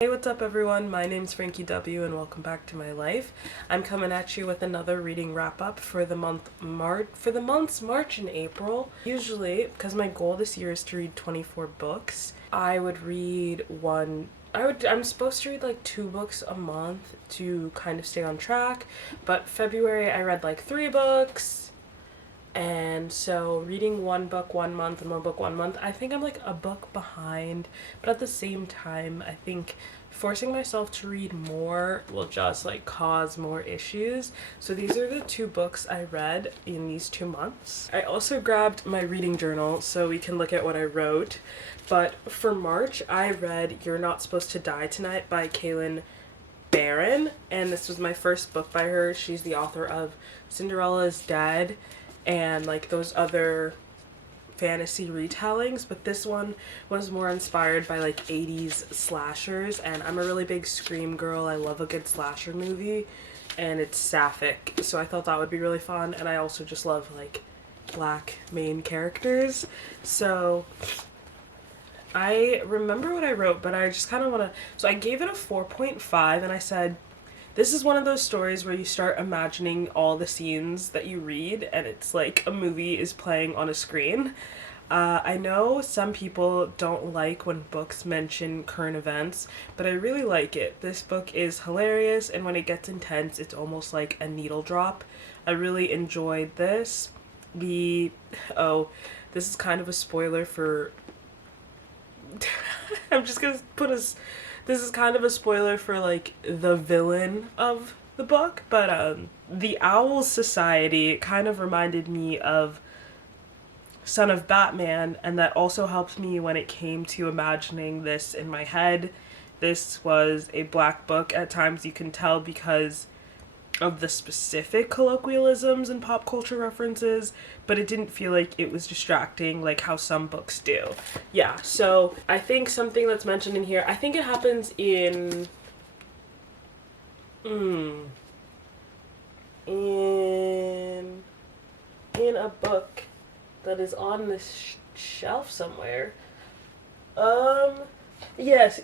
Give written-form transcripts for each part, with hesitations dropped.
Hey, what's up everyone? My name's Frankie W and welcome back to my life. I'm coming at you with another reading wrap up for the months March and April. Usually, because my goal this year is to read 24 books, I would read I'm supposed to read like 2 books a month to kind of stay on track, but February I read like 3 books. And so reading 1 book 1 month and 1 book 1 month, I think I'm like a book behind. But at the same time, I think forcing myself to read more will just like cause more issues. So these are the 2 books I read in these 2 months. I also grabbed my reading journal so we can look at what I wrote. But for March, I read You're Not Supposed to Die Tonight by Kalynn, Bayron, and this was my first book by her. She's the author of Cinderella's Dead and like those other fantasy retellings, but this one was more inspired by like 80s slashers, and I'm a really big Scream girl. I love a good slasher movie, and it's sapphic, so I thought that would be really fun, and I also just love like black main characters. So I remember what I wrote, but I just kind of want to, so I gave it a 4.5, and I said, this is one of those stories where you start imagining all the scenes that you read, and it's like a movie is playing on a screen. I know some people don't like when books mention current events, but I really like it. This book is hilarious, and when it gets intense, it's almost like a needle drop. I really enjoyed this. This is kind of a spoiler for... I'm just gonna put this is kind of a spoiler for like the villain of the book, but the Owl Society kind of reminded me of Son of Batman, and that also helped me when it came to imagining this in my head. This was a black book at times, you can tell, because of the specific colloquialisms and pop culture references, but it didn't feel like it was distracting like how some books do. Yeah, so I think something that's mentioned in here, I think it happens in a book that is on this shelf somewhere. Yes.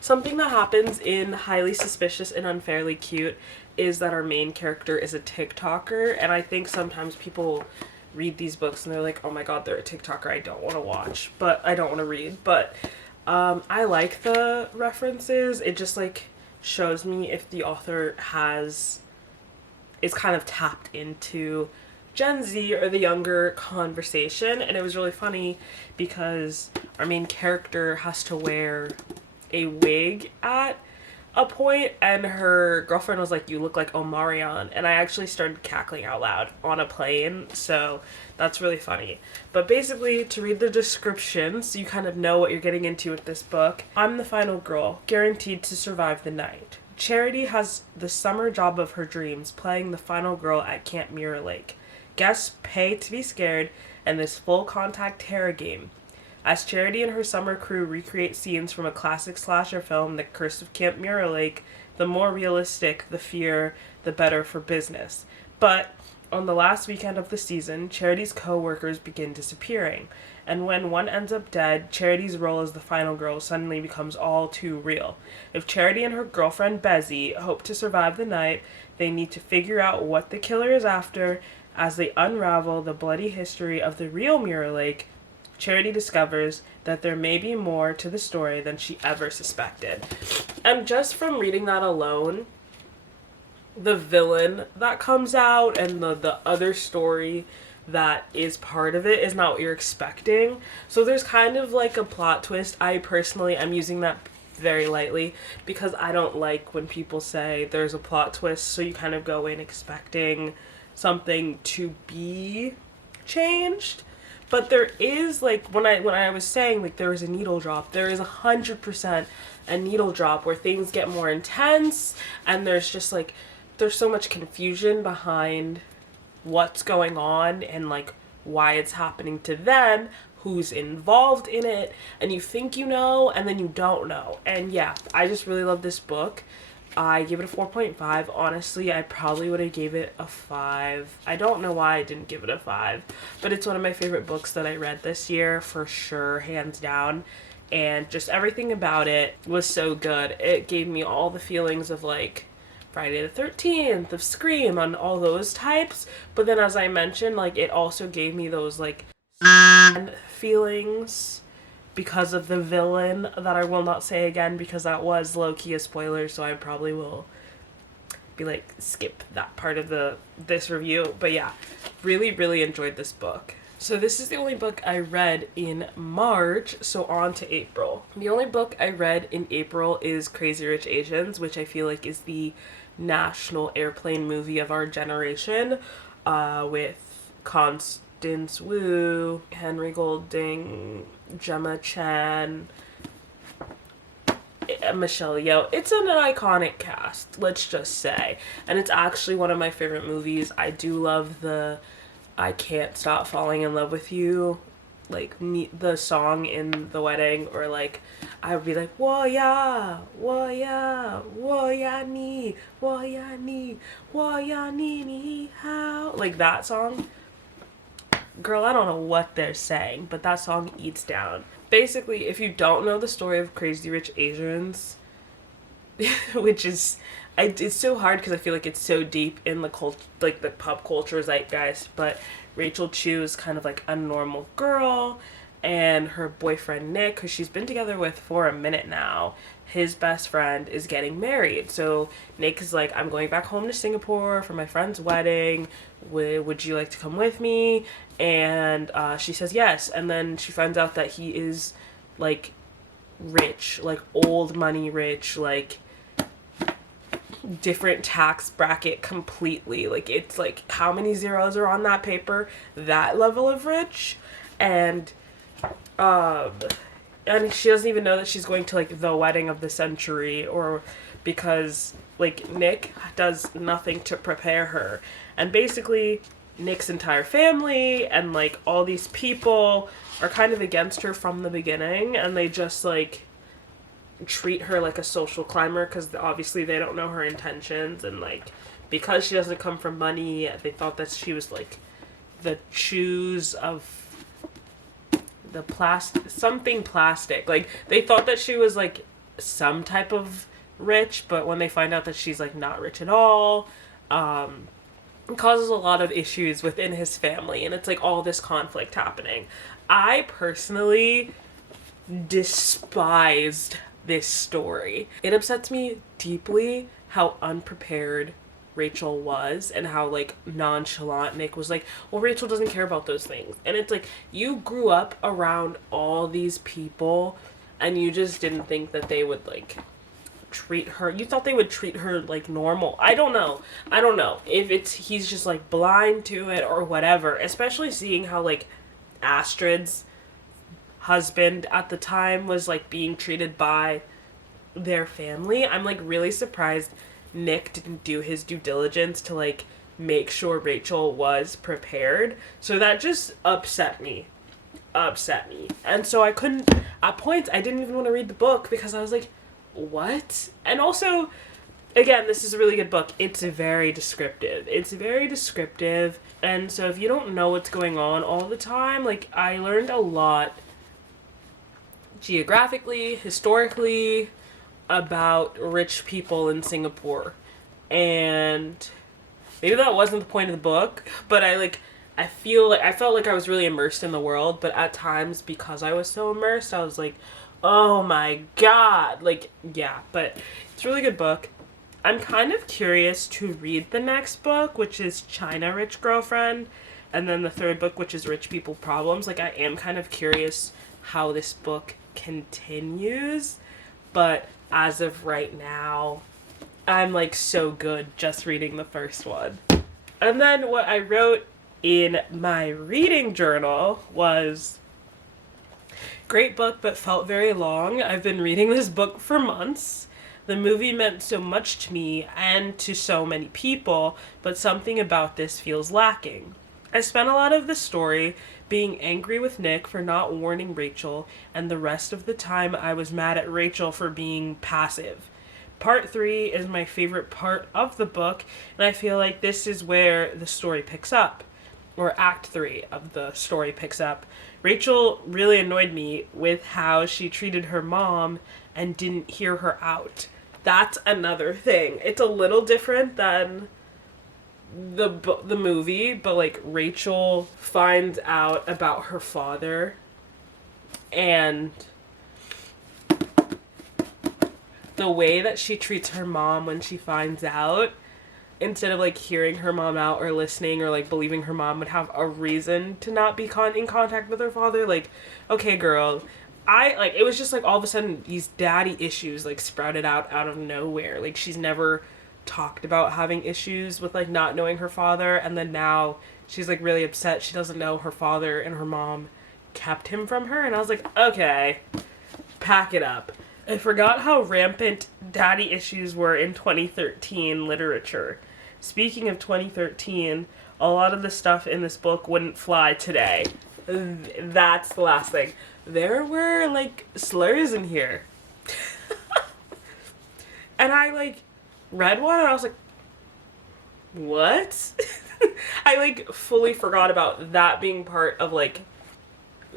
Something that happens in Highly Suspicious and Unfairly Cute is that our main character is a TikToker, and I think sometimes people read these books and they're like, oh my god, they're a TikToker, I don't want to watch, but I don't want to read, but I like the references. It just like shows me if the author is kind of tapped into Gen Z or the younger conversation, and it was really funny because our main character has to wear a wig at a point, and her girlfriend was like, you look like Omarion, and I actually started cackling out loud on a plane, so that's really funny. But basically, to read the description so you kind of know what you're getting into with this book, I'm the final girl, guaranteed to survive the night. Charity has the summer job of her dreams, playing the final girl at Camp Mirror Lake. Guests pay to be scared in this full contact terror game. As Charity and her summer crew recreate scenes from a classic slasher film, The Curse of Camp Mirror Lake, the more realistic the fear, the better for business. But on the last weekend of the season, Charity's co-workers begin disappearing, and when one ends up dead, Charity's role as the final girl suddenly becomes all too real. If Charity and her girlfriend Bezzy hope to survive the night, they need to figure out what the killer is after. As they unravel the bloody history of the real Mirror Lake, Charity discovers that there may be more to the story than she ever suspected. And just from reading that alone, the villain that comes out and the other story that is part of it is not what you're expecting. So there's kind of like a plot twist. I personally am using that very lightly because I don't like when people say there's a plot twist, so you kind of go in expecting something to be changed. But there is, like, when I was saying, like, there is a needle drop, there is 100% a needle drop where things get more intense, and there's just, like, there's so much confusion behind what's going on and, like, why it's happening to them, who's involved in it, and you think you know, and then you don't know. And yeah, I just really love this book. I gave it a 4.5. Honestly, I probably would have gave it a 5. I don't know why I didn't give it a 5, but it's one of my favorite books that I read this year, for sure, hands down. and just everything about it was so good. It gave me all the feelings of like Friday the 13th, of Scream, on all those types. But then, as I mentioned, like, it also gave me those like feelings because of the villain that I will not say again, because that was low-key a spoiler, so I probably will be like, skip that part of this review. But yeah, really enjoyed this book. So this is the only book I read in March, so on to April. The only book I read in April is Crazy Rich Asians, which I feel like is the national airplane movie of our generation, with Constance Wu, Henry Golding, Gemma Chan, Michelle Yeoh. It's an iconic cast, let's just say. And it's actually one of my favorite movies. I do love the I Can't Stop Falling in Love with You, like the song in the wedding, or like I would be like, wo ya ni ni how, like that song. Girl, I don't know what they're saying, but that song eats down. Basically, if you don't know the story of Crazy Rich Asians, which is, it's so hard because I feel like it's so deep in the like the pop culture zeitgeist, but Rachel Chu is kind of like a normal girl, and her boyfriend Nick, who she's been together with for a minute now, his best friend is getting married. So Nick is like, I'm going back home to Singapore for my friend's wedding. Would you like to come with me? And she says yes. And then she finds out that he is like rich, like old money rich, like different tax bracket completely. Like, it's like, how many zeros are on that paper? That level of rich. And she doesn't even know that she's going to like the wedding of the century, or because like Nick does nothing to prepare her. And basically Nick's entire family and like all these people are kind of against her from the beginning, and they just like treat her like a social climber because obviously they don't know her intentions, and like because she doesn't come from money, they thought that she was like the shoes of the something plastic. Like, they thought that she was like some type of rich, but when they find out that she's like not rich at all, it causes a lot of issues within his family, and it's like all this conflict happening. I personally despised this story. It upsets me deeply how unprepared Rachel was, and how like nonchalant Nick was. Like, well, Rachel doesn't care about those things. And it's like, you grew up around all these people and you just didn't think that they would like treat her, you thought they would treat her like normal. I don't know if he's just like blind to it or whatever, especially seeing how like Astrid's husband at the time was like being treated by their family. I'm like really surprised Nick didn't do his due diligence to like make sure Rachel was prepared. So that just upset me. And so I couldn't, at points I didn't even want to read the book because I was like, what? And also, again, this is a really good book. It's very descriptive. And so if you don't know what's going on all the time, like, I learned a lot geographically, historically, about rich people in Singapore. And maybe that wasn't the point of the book, but I felt like I was really immersed in the world, but at times, because I was so immersed, I was like, oh my god, like, yeah. But it's a really good book. I'm kind of curious to read the next book, which is China Rich Girlfriend, and then the third book, which is Rich People Problems. Like, I am kind of curious how this book continues, but as of right now, I'm like so good just reading the first one. And then what I wrote in my reading journal was, great book, but felt very long. I've been reading this book for months. The movie meant so much to me and to so many people, but something about this feels lacking. I spent a lot of the story being angry with Nick for not warning Rachel, and the rest of the time I was mad at Rachel for being passive. Part 3 is my favorite part of the book, and I feel like this is where the story picks up. or Act 3 of the story picks up. Rachel really annoyed me with how she treated her mom and didn't hear her out. That's another thing. It's a little different than the movie, but like Rachel finds out about her father, and the way that she treats her mom when she finds out, instead of like hearing her mom out or listening or like believing her mom would have a reason to not be in contact with her father, like, okay girl, it was just like all of a sudden these daddy issues like sprouted out of nowhere. Like she's never talked about having issues with like not knowing her father, and then now she's like really upset she doesn't know her father and her mom kept him from her. And I was like, okay, pack it up. I forgot how rampant daddy issues were in 2013 literature. Speaking of 2013, a lot of the stuff in this book wouldn't fly today. That's the last thing. There were like slurs in here. And I like read one and I was like, what? I like fully forgot about that being part of like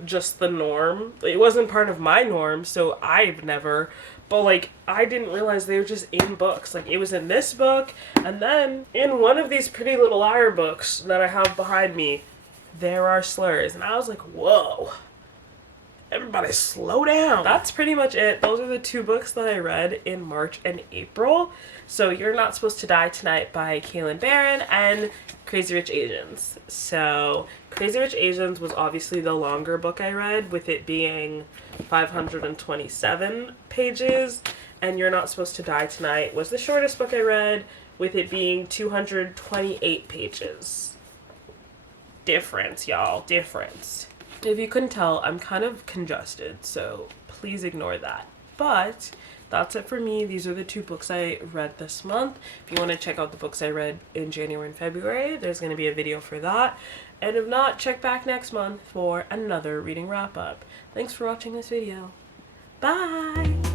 just the norm. It wasn't part of my norm, so I've never, but like I didn't realize they were just in books. Like it was in this book, and then in one of these Pretty Little Liar books that I have behind me, there are slurs, and I was like, whoa, everybody slow down. That's pretty much it. Those are the two books that I read in March and April. So You're Not Supposed to Die Tonight by Kalynn, Bayron, and Crazy Rich Asians. So Crazy Rich Asians was obviously the longer book I read, with it being 527 pages, and You're Not Supposed to Die Tonight was the shortest book I read, with it being 228 pages. Difference, y'all, difference. If you couldn't tell, I'm kind of congested, so please ignore that. But that's it for me. These are the two books I read this month. If you want to check out the books I read in January and February, there's going to be a video for that. And if not, check back next month for another reading wrap-up. Thanks for watching this video. Bye!